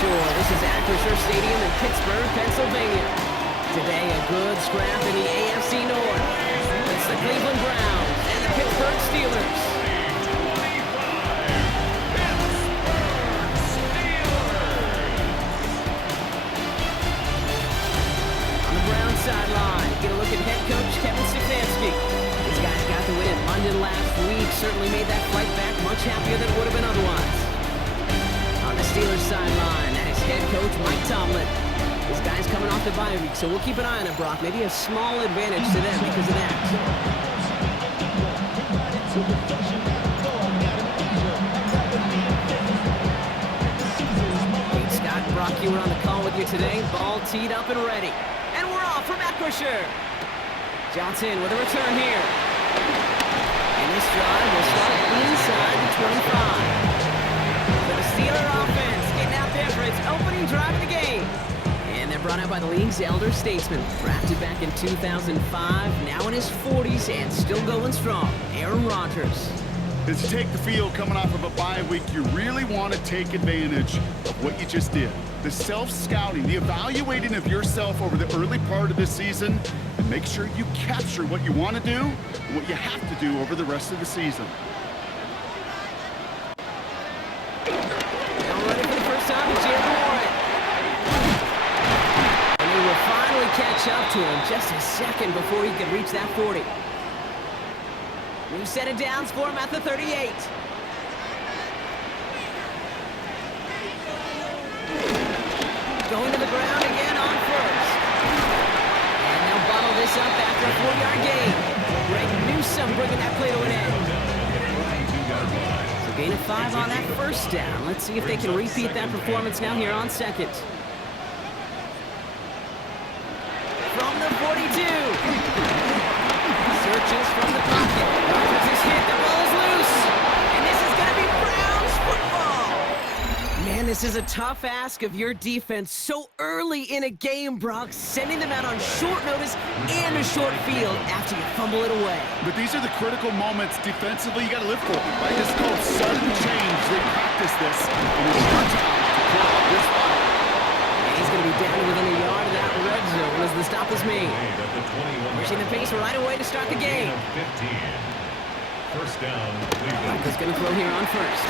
sure. This is Acrisure Stadium in Pittsburgh, Pennsylvania. Today, a good scrap in the AFC North. It's the Cleveland Browns and the Pittsburgh Steelers. On the Browns sideline, get a look at head coach Kevin Stefanski. These guys got the win in London last week. Certainly made that flight back much happier than it would have been otherwise. On the Steelers sideline, that is head coach Mike Tomlin. This guy's coming off the bye week, so we'll keep an eye on it, Brock. Maybe a small advantage to them because of that. Pete Scott, Brock, you were on the call with you today. Ball teed up and ready. And we're off from Acrisure. Johnson with a return here. And this drive will start inside the 25. For the Steeler offense, getting out there for its opening drive of the game. And they're brought out by the league's elder statesman. Drafted back in 2005, now in his 40s and still going strong. Aaron Rodgers. As you take the field coming off of a bye week, you really want to take advantage of what you just did. The self-scouting, the evaluating of yourself over the early part of the season, and make sure you capture what you want to do and what you have to do over the rest of the season. Now ready for the first time to Jalen Warren. And he will finally catch up to him just a second before he can reach that 40. New set of downs for him at the 38. Going to the ground again on first. And they'll bottle this up after a 4-yard gain. Greg Newsome bringing that play to an end. So gain of 5 on that first down. Let's see if they can repeat that performance now here on second. From the 42. Searches from the pocket. Rodgers is hit. The ball is loose. And this is going to be Browns football. Man, this is a tough ask of your defense so early in a game, Brock, sending them out on short notice and a short field after you fumble it away. But these are the critical moments defensively you got to live for. Right? It's called sudden change. They practice this, and it's your time to pull out this one. And he's going to be down within a yard of that red zone as the stop is made. Pushing the pace right away to start the game. First down. Broncos going to throw here on first.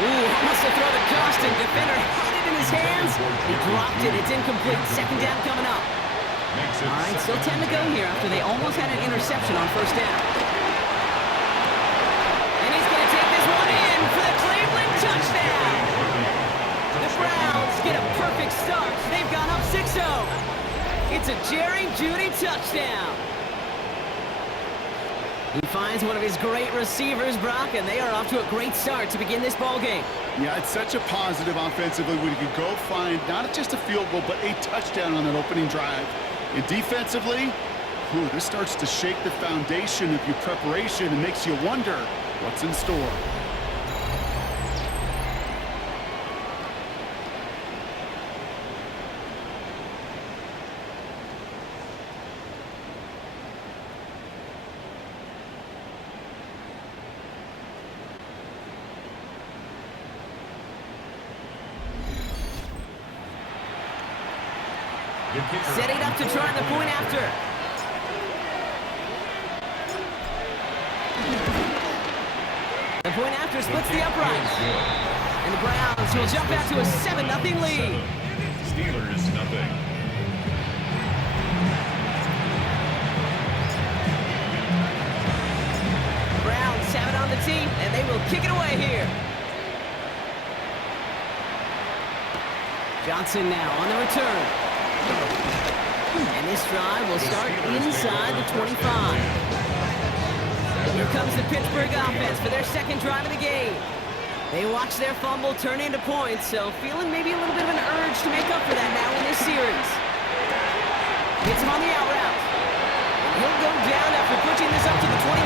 Ooh, almost a throw to Costin. Defender had it in his hands. He dropped it. It's incomplete. Second down coming up. All right, still 10 to go here after they almost had an interception on first down. And he's going to take this one in for the Cleveland touchdown. The Browns get a perfect start. They've gone up 6-0. It's a Jerry Jeudy touchdown. He finds one of his great receivers, Brock, and they are off to a great start to begin this ball game. Yeah, it's such a positive offensively when you can go find not just a field goal, but a touchdown on that opening drive. And defensively, this starts to shake the foundation of your preparation and makes you wonder what's in store. Setting up to try the point after. The point after splits the uprights. And the Browns will jump out to a 7-0 lead. Steelers nothing. Browns have it on the team, and they will kick it away here. Johnson now on the return. And this drive will start inside the 25. Here comes the Pittsburgh offense for their second drive of the game. They watch their fumble turn into points, so feeling maybe a little bit of an urge to make up for that now in this series. Gets him on the out route. He'll go down after pushing this up to the 29.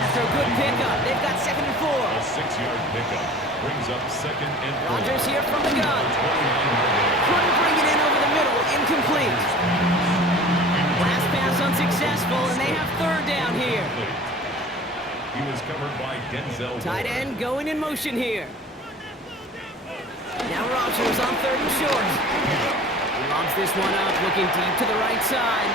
After a good pickup, they've got 2nd and 4. A 6-yard pickup brings up 2nd and 4. Rodgers here from the gun. Couldn't bring it in over the middle. Incomplete. Last pass unsuccessful, and they have 3rd down here. He was covered by Denzel. Tight end going in motion here. Now Rodgers on 3rd and short. He lobs this one up, looking deep to the right side.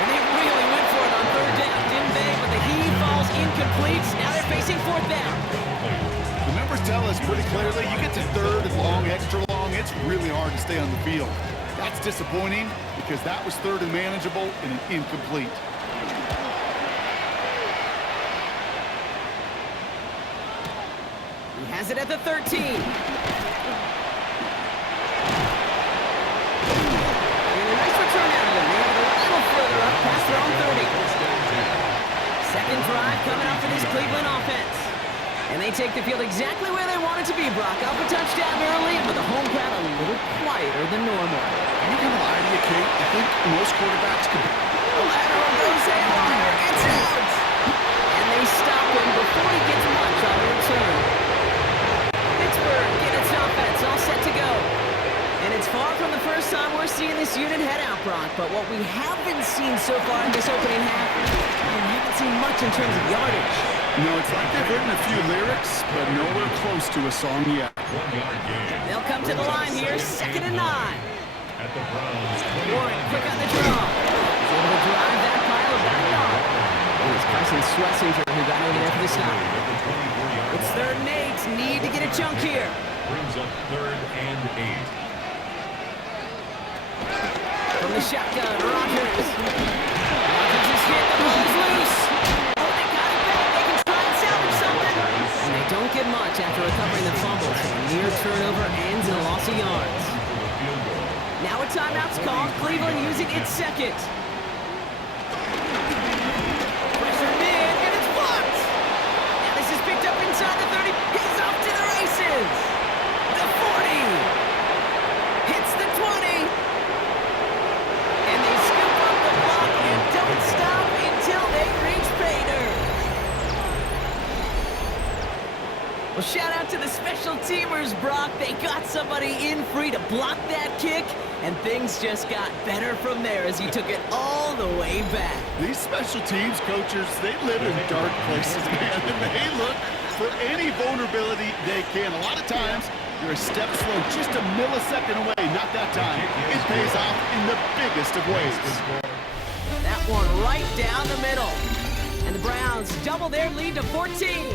And they really went for it on 3rd down, didn't they? But the heave falls incomplete. Now they're facing 4th down. The numbers tell us pretty clearly, you get to 3rd and long, extra long, it's really hard to stay on the field. That's disappointing because that was 3rd and manageable and an incomplete. He has it at the 13. Past their own 30. Second drive coming up for this Cleveland offense. And they take the field exactly where they want it to be, Brock. Up a touchdown early, but the home crowd a little quieter than normal. I'm not going to lie to you, Kate. I think most quarterbacks could... The lateral goes haywire. It's out. And they stop him before he gets much on the return. Pittsburgh get its offense all set to go. And it's far from the first time we're seeing this unit head out, Brock. But what we haven't seen so far in this opening half, we haven't seen much in terms of yardage. No, it's like they've written a few lyrics, but nowhere close to a song yet. 1-yard gain. They'll come to the line here, 2nd and 9. At the Browns' Warren quick on the draw. He's able to drive that pile back off. And it's Carson Schlesinger who got over there for the stop. It's 3rd and 8. Need to get a chunk here. Brings up 3rd and 8. From the shotgun, Rodgers. Rodgers is hit, the ball is loose. Oh, they got it back. They can try and salvage something. And they don't get much after recovering the fumble. So a near turnover ends in a loss of yards. Now a timeout's called. Cleveland using its 2nd. Pressure mid, and it's blocked. Now this is picked up inside the 30. He's off to the races. The 40. Hits the 20. Don't stop until they reach pay dirt. Well, shout out to the special teamers, Brock. They got somebody in free to block that kick, and things just got better from there as he took it all the way back. These special teams coaches, they live in dark places, man, and they look for any vulnerability they can. A lot of times, you're a step slow, just a millisecond away. Not that time. It pays off in the biggest of ways. That one right down the middle. And the Browns double their lead to 14.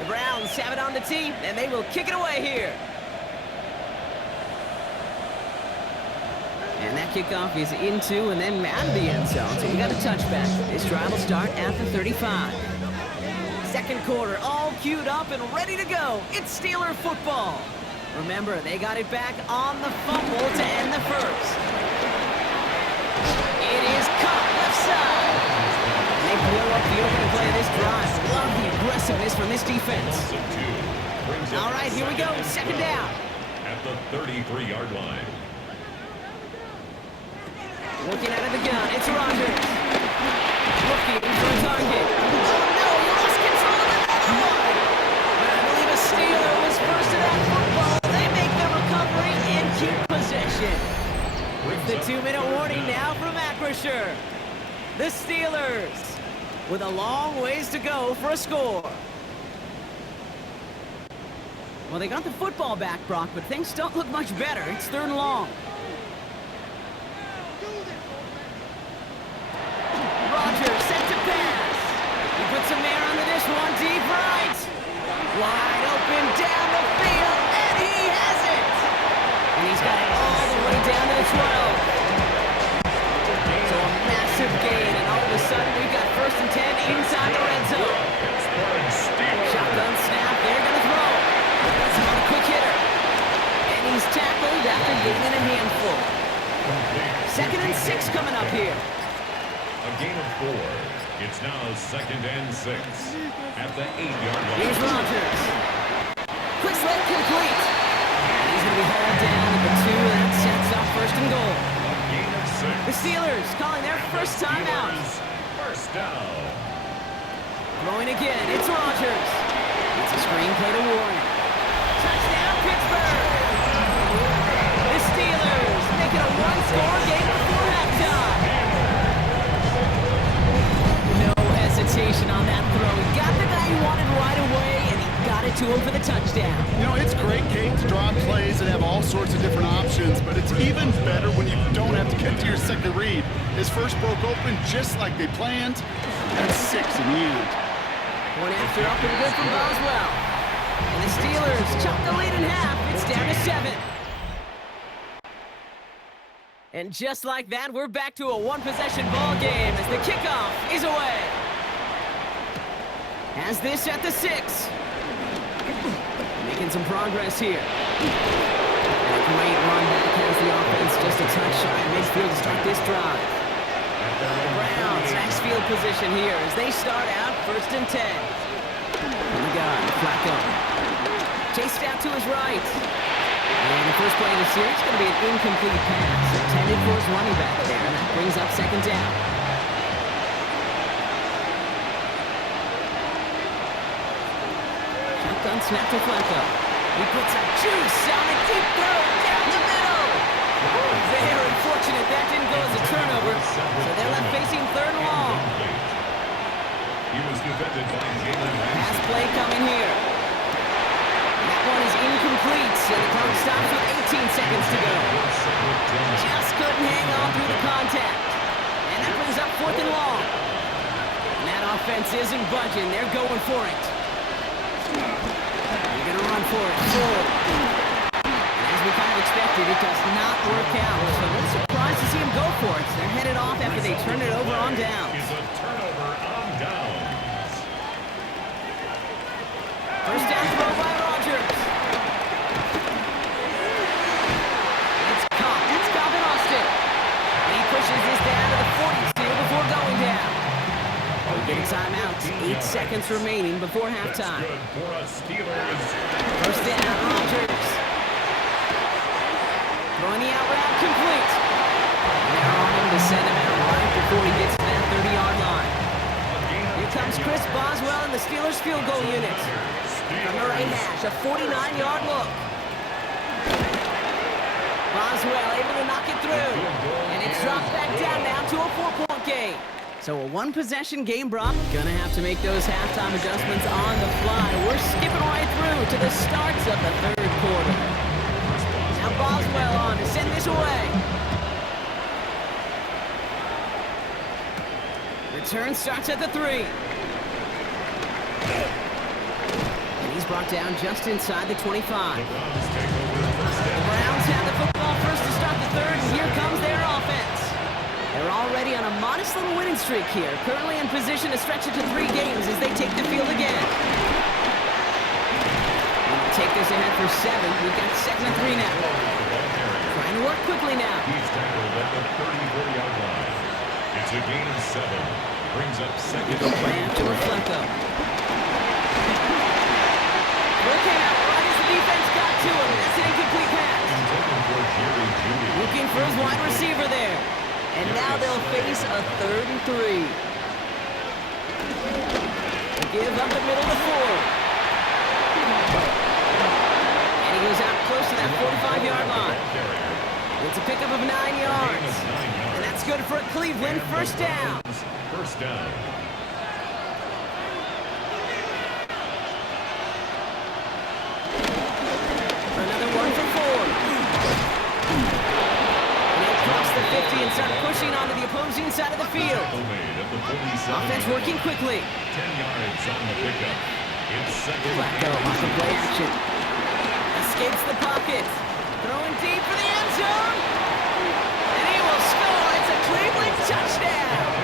The Browns have it on the tee, and they will kick it away here. And that kickoff is into and then out of the end zone, so we got a touchback. This drive will start at the 35. Second quarter, all queued up and ready to go. It's Steeler football. Remember, they got it back on the fumble to end the first. It is caught left side. They blow up the opening play of this drive. Love the aggressiveness from this defense. All right, here we go. 2nd down. At the 33-yard line. Looking out of the gun, it's Rodgers. Looking for a target. Oh no, he lost control of another one. But I believe a Steeler was first to that football. They make the recovery and keep possession. With the 2-minute warning now from Acrisure. The Steelers with a long ways to go for a score. Well, they got the football back, Brock, but things don't look much better. It's 3rd and long. Rodgers set to pass. He puts some air under this one, deep right. Wide open down the field, and he has it. And he's got it all the way down to the 12. So a massive gain, and all of a sudden we've got 1st and 10 inside the red zone. Shotgun snap, they're going to throw. That's not a quick hitter. And he's tackled after gaining a handful. 2nd and 6 coming up here. A gain of 4. It's now 2nd and 6 at the 8-yard line. Here's Rodgers. Quick slant complete. And he's going to be hauled down at the 2, and that sets up 1st and goal. A gain of 6. The Steelers calling their first time out. First down. Throwing again, it's Rodgers. It's a screen play to Warner. Touchdown, Pittsburgh! The Steelers make it a one-score game before halftime. No hesitation on that throw. He got the guy he wanted right away, and he got it to him for the touchdown. You know, it's great, Kate, to draw plays and have all sorts of different options, but it's even better when you don't have to get to your second read. His first broke open just like they planned. That's 6 in the end. One after up and good from Boswell. And the Steelers chop the lead in half. It's down to 7. And just like that, we're back to a one-possession ball game as the kickoff is away. Has this at the 6. Making some progress here. And a great run back has the offense just a touch shy of midfield to start this drive. The Browns, next field position here as they start out 1st and 10. And the guy, Flacco. Chased out to his right. And the first play of the series is going to be an incomplete pass. Intended for his running back there, and that brings up 2nd down. Shotgun snap to Flacco. He puts a juice on a deep throw down the middle. Very unfortunate that didn't go as a turnover, so they're left facing 3rd and long. He was defended by Jalen Pass Ramsey. play coming here. That one is incomplete, and the clock stops with 18 seconds to go. Just couldn't hang on through the contact. And that brings up 4th and long. And that offense isn't budging. They're going for it. They're going to run for it. Forward. And as we kind of expected, it does not work out. So we're surprised to see him go for it. They're headed off after they turn it over on down. Is a turnover on downs. First down throw by Rodgers. It's caught. That's Calvin Austin. And he pushes this down to the 40 still before going down. We're getting timeout. 8 seconds remaining before halftime. Good for us Steelers. First down, Rodgers. Throwing the out route complete. And they're on him to send him out right before he gets to that 30-yard line. Here comes Chris Boswell and the Steelers field goal unit. From the right hash, a 49-yard look. Boswell able to knock it through. And it's dropped back down now to a 4-point game. So a one-possession game, Brock. Gonna have to make those halftime adjustments on the fly. We're skipping right through to the starts of the 3rd quarter. Now Boswell on to send this away. Return starts at the 3. And he's brought down just inside the 25. The Browns have the football first to start the 3rd, and here comes their offense. They're already on a modest little winning streak here, currently in position to stretch it to 3 games as they take the field again. We'll take this ahead for 7. We've got 2nd and 3 now. Trying to work quickly now. He's tackled at the 34-yard line. It's a gain of 7. Brings up 2nd. Go play after Flacco. Look out, right as the defense got to him. That's an incomplete pass. Looking for his wide receiver there. And now they'll face a 3rd and 3. They give up the middle to Ford. And he goes out close to that 45-yard line. It's a pickup of 9 yards. And that's good for Cleveland. First down. First down. Another one for Ford. And he'll cross the 50 and start pushing onto the opposing side of the field. Offense working quickly. 10 yards on the pickup. It's 2nd Flacco off the play action. Escapes the pocket. Throwing deep for the end zone. And he will score. It's a Cleveland touchdown.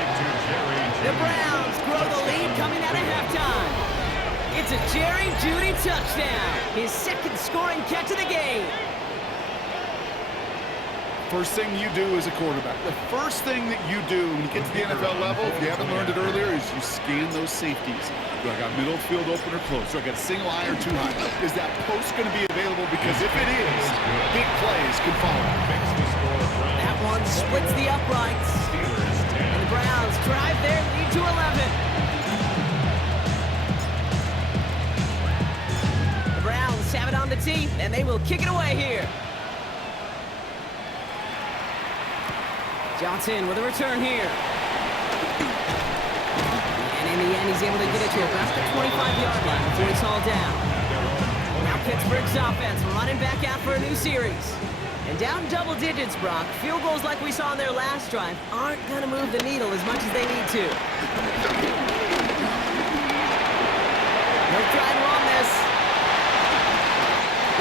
The Browns grow the lead coming out of halftime. It's a Jerry Jeudy touchdown. His 2nd scoring catch of the game. First thing you do as a quarterback, the first thing that you do when you get to the NFL level, if you haven't learned it earlier, is you scan those safeties. Do I got middle field open or close? Do I got a single eye or too high? Is that post going to be available? Because if it is, big plays can follow. That one splits the uprights. And the Browns drive their lead to 11. Steelers have it on the tee, and they will kick it away here. Johnson with a return here. And in the end, he's able to get it to about the 25-yard line before he's hauled down. Now Pittsburgh's offense running back out for a new series. And down double digits, Brock. Field goals like we saw in their last drive aren't going to move the needle as much as they need to. No trying on this.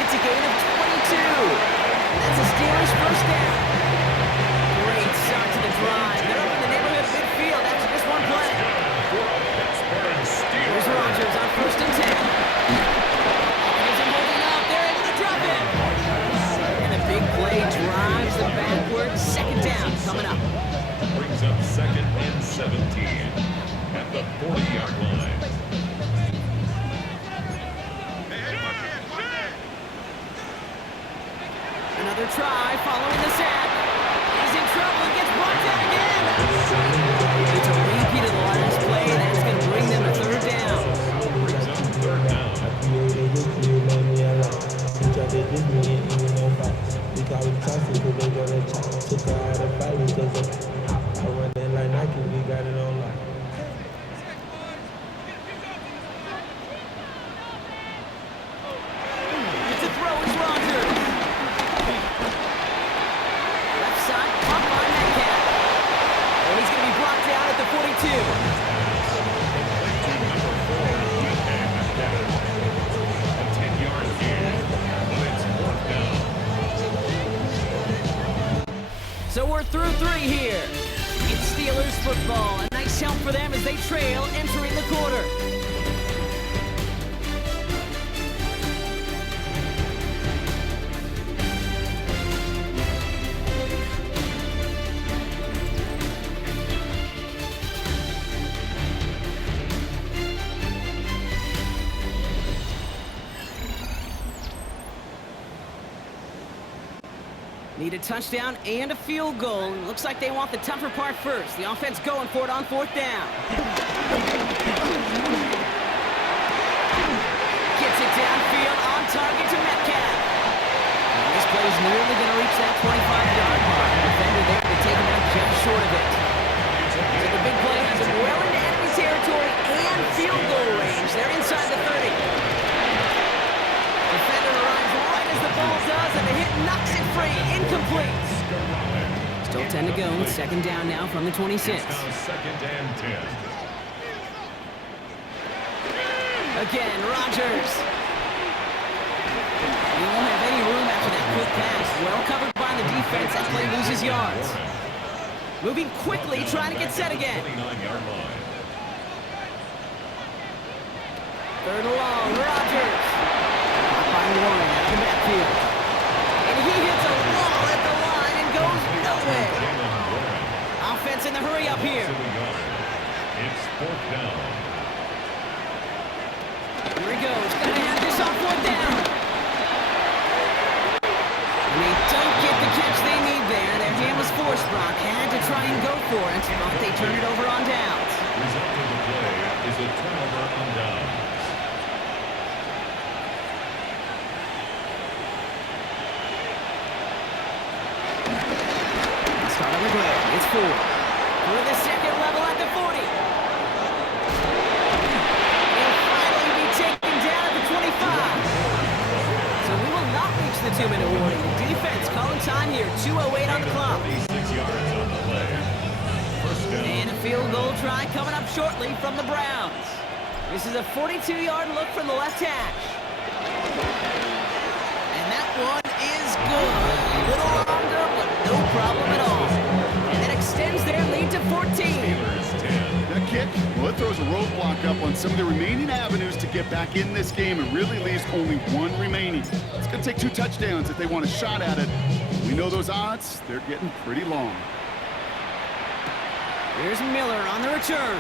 It's a gain of 22. And that's a Steelers first down. Great start to the drive. They're up in the neighborhood of midfield after just one play. Here's Rodgers on 1st and 10. Here's him holding up. They're into the drop-in. And the big play drives them backwards. Second down coming up. Brings up 2nd and 17 at the 40-yard line. Another try following the sack. He's in trouble and gets brought down again. It's a repeat of the last play. That's going to bring them to 3rd down. Brings up 3rd down. It's a throw. It's Rodgers. Left side, caught by Metcalf. And he's going to be brought down at the 42. A 10-yard gain, but it's 4th down. So we're through 3 here. It's Steelers football. A nice help for them as they trail entering the quarter. Need a touchdown and a field goal. Looks like they want the tougher part first. The offense going for it on 4th down. Gets it downfield on target to Metcalf. And this play is nearly going to reach that 25-yard mark. The defender there to take him out just short of it. So the big play has him well into enemy territory and field goal range. They're inside the 30. Defender arrives right as the ball does, and the hit knocks it free. Incomplete. Still 10 to go. 2nd down now from the 26. It's now 2nd and 10. Again, Rodgers. He won't have any room after that quick pass. Well covered by the defense. That play loses yards. Moving quickly, trying to get set again. 29-yard line. 3rd and long, Rodgers. By Warren out of the backfield. And he hits a wall at the line and goes nowhere. Offense in the hurry up here. It's 4th down. Here he goes. Gonna have this on 4th down. And they don't get the catch they need there. Their hand was forced, Brock. Had to try and go for it, but they turned it over on downs. Result of the play is a turnover on downs. Start on the ground. It's 4. With the 2nd level at the 40. They'll finally be taken down at the 25. So we will not reach the 2-minute warning. The defense calling time here. 2:08 on the clock. 36 yards on the play. First down. And a field goal try coming up shortly from the Browns. This is a 42-yard look from the left hash. And that one is good. A little longer, but no problem at all. And that extends their lead to 14. Steelers 10. That kick, well, it throws a roadblock up on some of the remaining avenues to get back in this game and really leaves only 1 remaining. It's going to take 2 touchdowns if they want a shot at it. We know those odds, they're getting pretty long. Here's Miller on the return.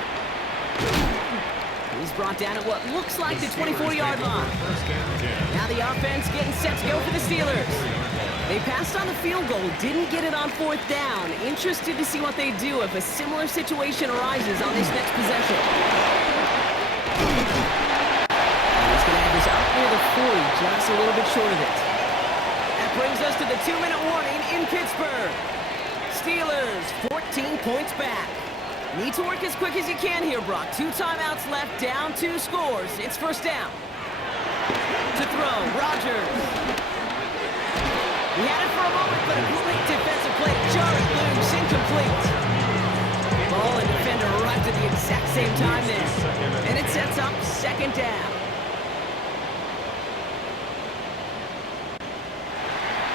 He's brought down at what looks like the 24-yard line. First and 10. Now the offense getting set to go for the Steelers. They passed on the field goal, didn't get it on 4th down. Interested to see what they do if a similar situation arises on this next possession. And he's going to have this up near the 40, just a little bit short of it. That brings us to the 2-minute warning in Pittsburgh. Steelers, 14 points back. Need to work as quick as you can here, Brock. 2 timeouts left, down 2 scores. It's first down. To throw, Rodgers. He had it for a moment, but a great defensive play to Jarrett Loos, incomplete. Ball and defender arrived at the exact same time there. And it sets up second down.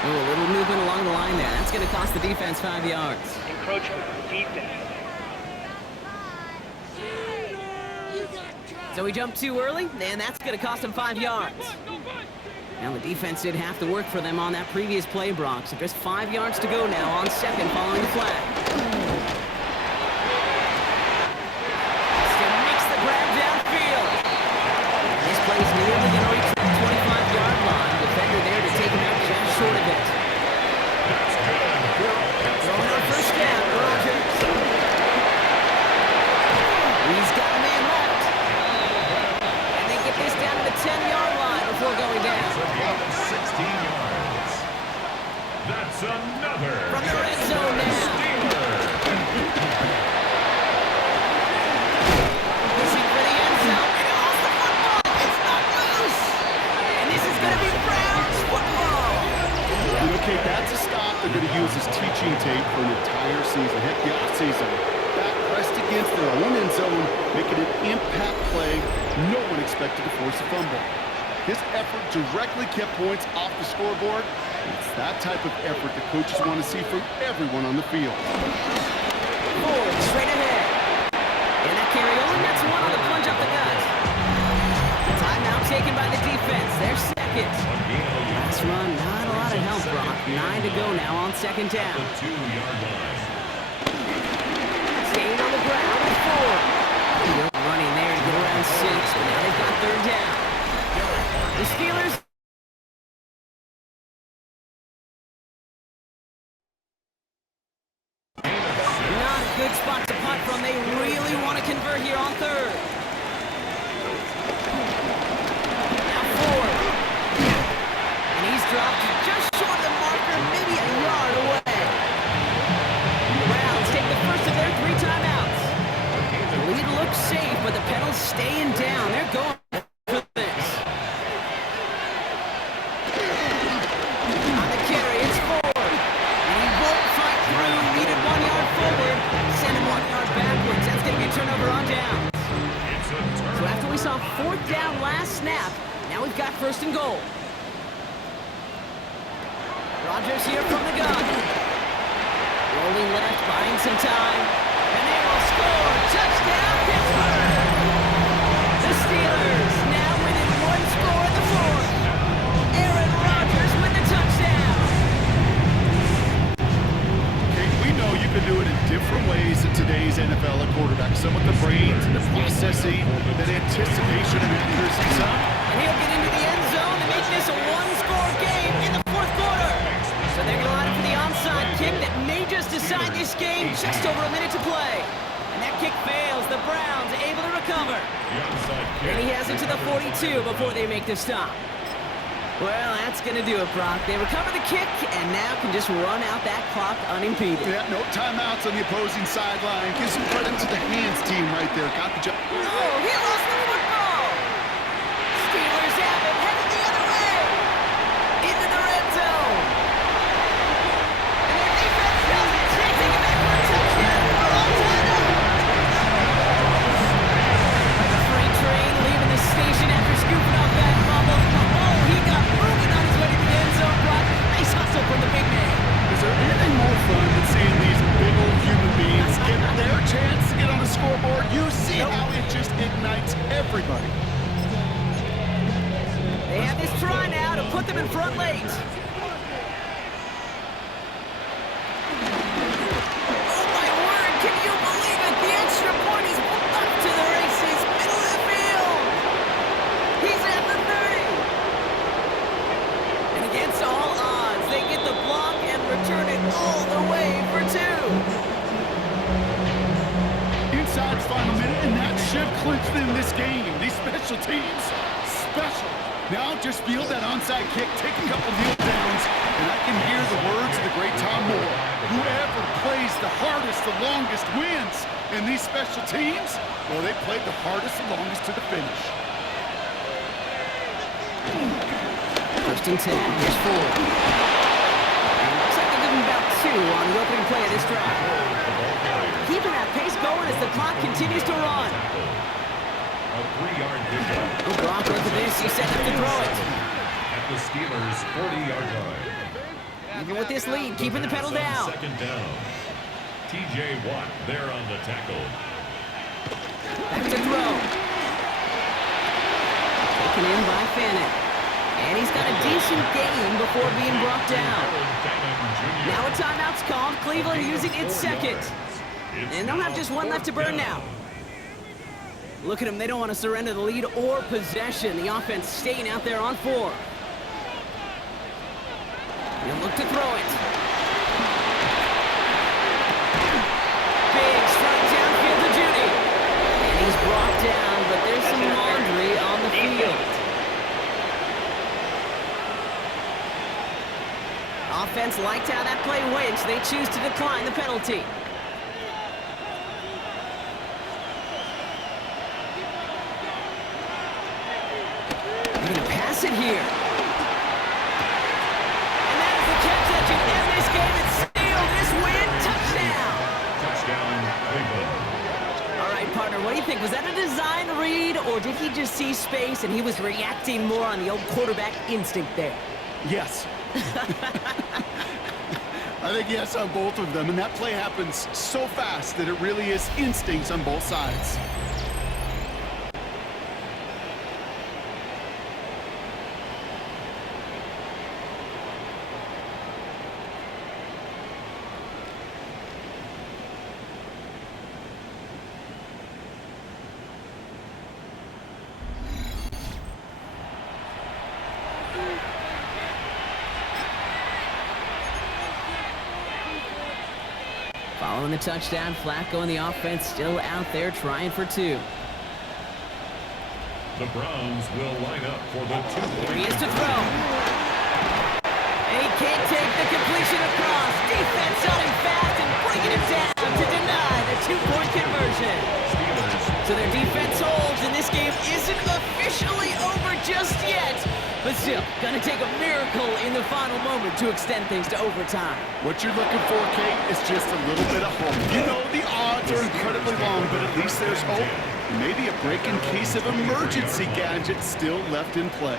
Oh, a little movement along the line there. That's going to cost the defense 5 yards. Encroachment defense. So he jumped too early, and that's going to cost him 5 yards. Now the defense did have to work for them on that previous play, Brock. So just 5 yards to go now on second following the flag. Still makes the grab downfield. This play's nearly going to reach the 25-yard line. Defender there to take him out just short of it. Throwing on first down, Rodgers. He's got a man left. And they get this down to the 10-yard line before going down. 16 yards. That's another. From the red zone now. Pushing for the end zone. And he lost the football. It's not loose. And this is going to be Browns football. Okay, that's a stop they're going to use as teaching tape for an entire season. Heck, the offseason. Back pressed against their own end zone, making an impact play. No one expected to force a fumble. His effort directly kept points off the scoreboard. It's that type of effort the coaches want to see from everyone on the field. Ford straight ahead. And that carry only gets one on the plunge up the gut. Timeout taken by the defense. Their second. Last run, not a lot of help, Brock. 9 to go now on second down. The 2-yard line. Staying on the ground with Ford. Running there to get around 6, but now they've got third down. The Steelers. Not a good spot to punt from. They really want to convert here on third. Now Ford. And he's dropped just short of the marker, maybe a yard away. The Browns take the first of their 3 timeouts. The lead looks safe, but the pedal's staying down. They're going for this. On the carry, it's Ford. And he won't fight through. Needed 1 yard forward. Send him 1 yard backwards. That's going to be a turnover on downs. So after we saw 4th down last snap, now we've got 1st and goal. Rodgers here from the gun. Rolling left, buying some time. And they will score. Touchdown, Pittsburgh! The Steelers now within 1 score in the 4th. Aaron Rodgers with the touchdown. Okay, we know you can do it in different ways in today's NFL at quarterback. Some with the brains and the processing, that anticipation and accuracy. And he'll get into the end zone to make this a 1-score game in the 4th quarter. So they're going to line up for the onside kick that may just decide this game. Just over a minute to play. And that kick fails. The Browns able to recover. And he has it to the 42 before they make the stop. Well, that's going to do it, Brock. They recover the kick and now can just run out that clock unimpeded. Yeah, no timeouts on the opposing sideline. Give some credit to the hands team right there. Got the job. No, he lost the football. Steelers have it, headed the other way. Into the red zone. And their defense does it. They take it back for a touchdown. We're all tied up. The freight train leaving the station after scooping up that fumble. Oh, he got moving on his way to the end zone, Brock. Nice hustle from the big man. Is there anything more fun than seeing these big old human beings get their chance to get on the scoreboard? You see how it just ignites everybody. They have this try now to put them in front late. Oh my word, can you believe it? The extra point is up to the races, middle of the field. He's at the 30. And against all odds, they get the block and return it all the way for 2. Inside the final minute, and that should clinch them this game. These special teams, special. Now just field that onside kick, take a couple kneel downs, and I can hear the words of the great Tom Moore. Whoever plays the hardest, the longest wins. And these special teams, well, they played the hardest, the longest to the finish. 1st and 10. Here's Ford. And looks like they're giving about 2 on the opening play of this drive. Keeping that pace going as the clock continues to run. A 3-yard pickup. Oh, Brock, look at this. He set up to throw it. At the Steelers' 40-yard line. Even with this lead, keeping the pedal down. 2nd down. T.J. Watt there on the tackle. Back to throw. Taken in by Fannin. And he's got a decent gain before being brought down. Now a timeout's called. Cleveland using its 2nd. And they'll have just 1 left to burn now. Look at them. They don't want to surrender the lead or possession. The offense staying out there on 4. He'll look to throw it. Big strike downfield to Judy. And he's brought down, but there's some laundry on the field. Offense liked how that play went, so they choose to decline the penalty. They're going to pass it here. And that is the catch that should end this game and seal this win. Touchdown. Touchdown, Cleveland. All right, partner, what do you think? Was that a design read, or did he just see space and he was reacting more on the old quarterback instinct there? Yes. I think yes on both of them, and that play happens so fast that it really is instincts on both sides. Following the touchdown, Flacco and the offense still out there trying for 2. The Browns will line up for the 2-point. Here he is to throw. And he can't take the completion across. Defense on him fast and bringing him down to deny the 2-point conversion. So their defense holds, and this game isn't officially over just yet. But still, gonna take a miracle in the final moment to extend things to overtime. What you're looking for, Kate, is just a little bit of hope. You know the odds are incredibly long, but at least there's hope. Maybe a break in case of emergency gadget still left in play.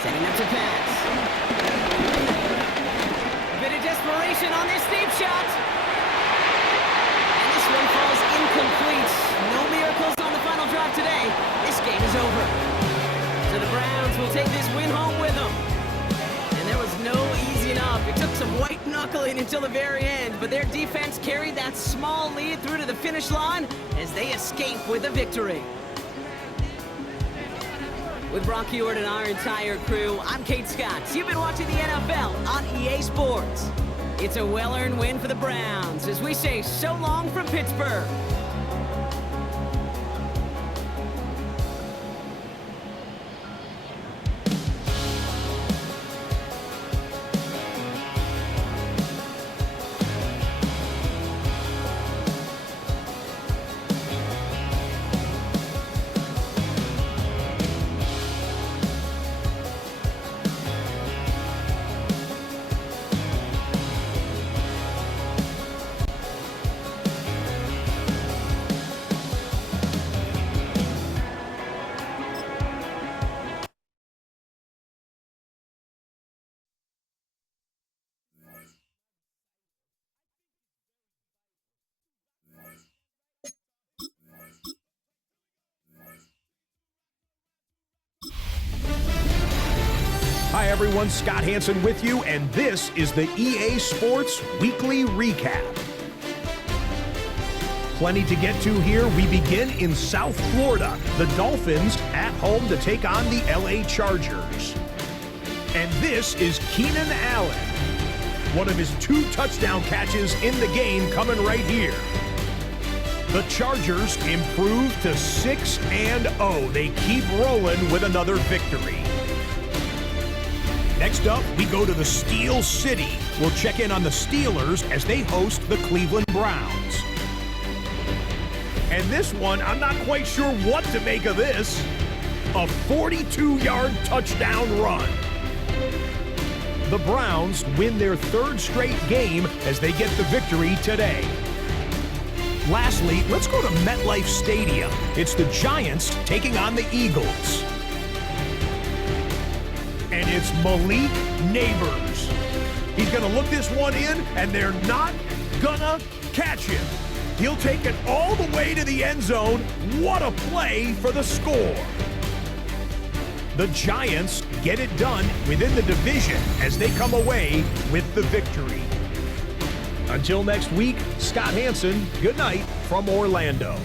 Setting up to pass. A bit of desperation on this deep shot. And this one falls incomplete. No miracles on the final drive today. This game is over. So the Browns will take this win home with them. And there was no easing up. It took some white knuckling until the very end, but their defense carried that small lead through to the finish line as they escape with a victory. With Brock Huard and our entire crew, I'm Kate Scott. You've been watching the NFL on EA Sports. It's a well-earned win for the Browns as we say so long from Pittsburgh. Hi everyone, Scott Hansen with you, and this is the EA Sports Weekly Recap. Plenty to get to here. We begin in South Florida. The Dolphins at home to take on the LA Chargers. And this is Keenan Allen. One of his 2 touchdown catches in the game coming right here. The Chargers improve to 6-0. They keep rolling with another victory. Next up, we go to the Steel City. We'll check in on the Steelers as they host the Cleveland Browns. And this one, I'm not quite sure what to make of this. A 42-yard touchdown run. The Browns win their third straight game as they get the victory today. Lastly, let's go to MetLife Stadium. It's the Giants taking on the Eagles. And it's Malik Neighbors. He's going to look this one in, and they're not going to catch him. He'll take it all the way to the end zone. What a play for the score. The Giants get it done within the division as they come away with the victory. Until next week, Scott Hanson, good night from Orlando.